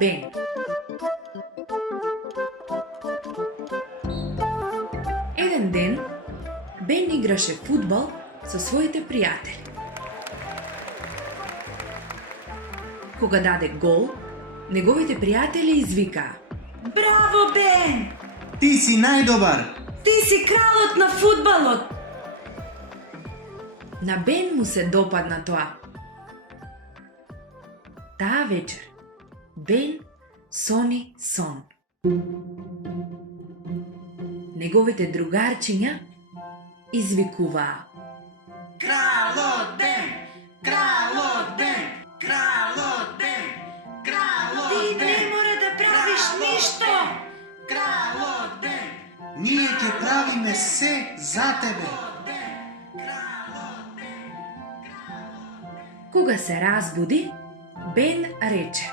Бен. Еден ден, Бен играше фудбал со своите пријатели. Кога даде гол, неговите пријатели извикаа: Браво, Бен! Ти си најдобар! Ти си кралот на фудбалот! На Бен му се допадна тоа. Таа вечер, Бен сони сон. Неговите другарчиња извикуваа: Кралот Бен! Кралот Бен! Кралот Бен! Кралот Ти не мора да правиш ништо! Кралот Бен! Ние ќе правиме се за тебе! Кога се разбуди, Бен рече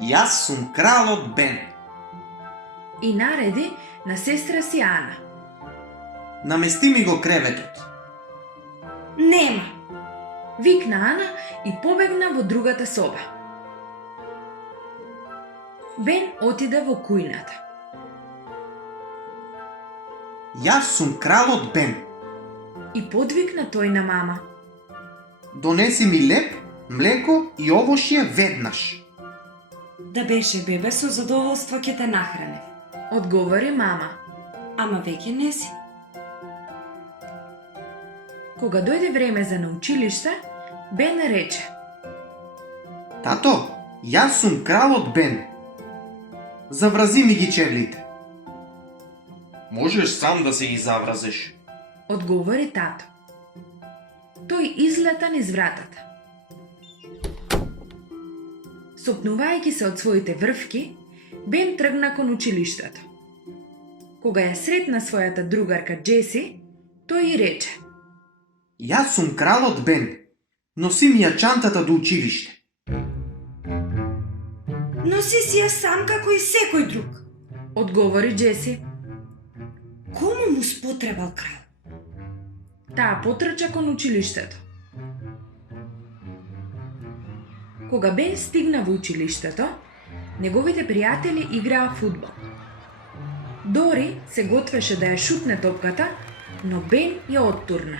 Јас сум кралот Бен. и нареди на сестра си Ана. Намести ми го креветот. Нема! Викна Ана и побегна во другата соба. Бен отиде во кујната. Јас сум кралот Бен. И подвикна тој на мама. Донеси ми леп, млеко и овошје веднаш. Да беше бебе, со задоволство ќе те нахранев. Одговори мама. Ама веќе не си. Кога дојде време за на училиште, Бен рече: Тато, јас сум кралот Бен. Заврази ми ги чевлите. Можеш сам да се ги завразиш. Одговори тато. Тој излета низ вратата. Сопнувајќи се од своите врвки, Бен тргна кон училиштето. Кога ја сретна својата другарка Джеси, тој и рече: Јас сум кралот Бен. Носи ми ја чантата до училиште. Носи си ја сам како и секој друг. Одговори Джеси. Кому му спотребал крал? Таа потрча кон училиштето. Кога Бен стигна во училиштето, неговите пријатели играа фудбал. Дори се готвеше да ја шутне топката, но Бен ја оттурна.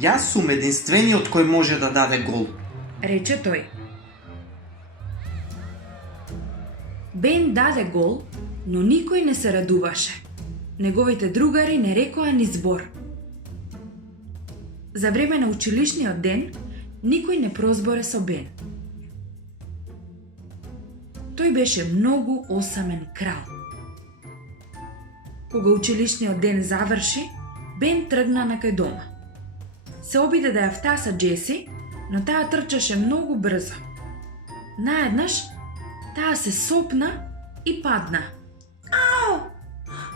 Јас сум единствениот кој може да даде гол. Рече тој. Бен даде гол, но никој не се радуваше. Неговите другари не рекоа ни збор. За време на училишниот ден, никој не прозборе со Бен. Тој беше многу осамен крал. Кога училишниот ден заврши, Бен тргна на кај дома. Се обиде да ја втаса Джеси, но таа трчаше многу брзо. Наеднаш, таа се сопна и падна. Ау!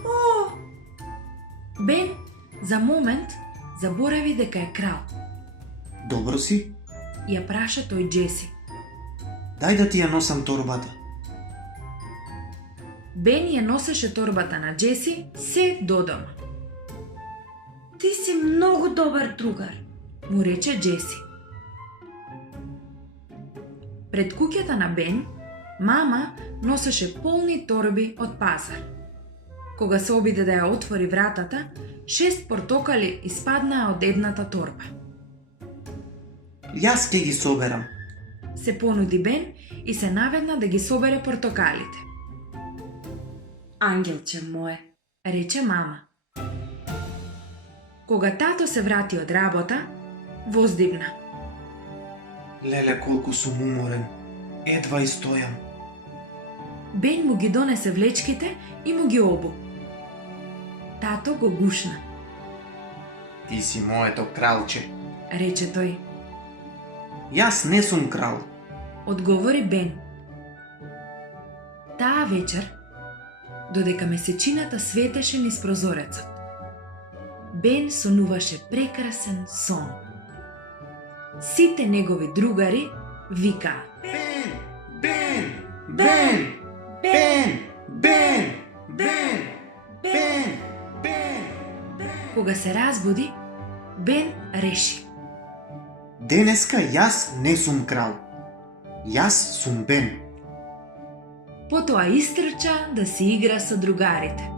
О! Бен за момент заборави дека е крал. Добро си? Ја праша тој Джеси. Дај да ти ја носам торбата. Бен ја носеше торбата на Джеси се до дома. Ти си многу добар другар. Му рече Джеси. Пред куќата на Бен, мама носеше полни торби од пазар. Кога се обиде да ја отвори вратата, 6 портокали испаднаа од едната торба. Јас ќе ги соберам. Се понуди Бен и се наведна да ги собере портокалите. Ангелче мое. Рече мама. Кога тато се врати од работа, воздигна. Леле, колку сум уморен. Едва и стојам. Бен му ги донесе влечките и му ги обу. Тато го гушна. Ти си моето кралче. Рече тој. Јас не сум крал. Одговори Бен. Таа вечер, додека месечината светеше низ прозорецот, Бен сонуваше прекрасен сон. Сите негови другари викаа: Бен! Бен! Бен! Бен! Бен! Бен! Бен! Бен! Кога се разбуди, Бен реши: Денеска јас не сум крал. Јас сум Бен. Потоа истрча да си игра со другарите.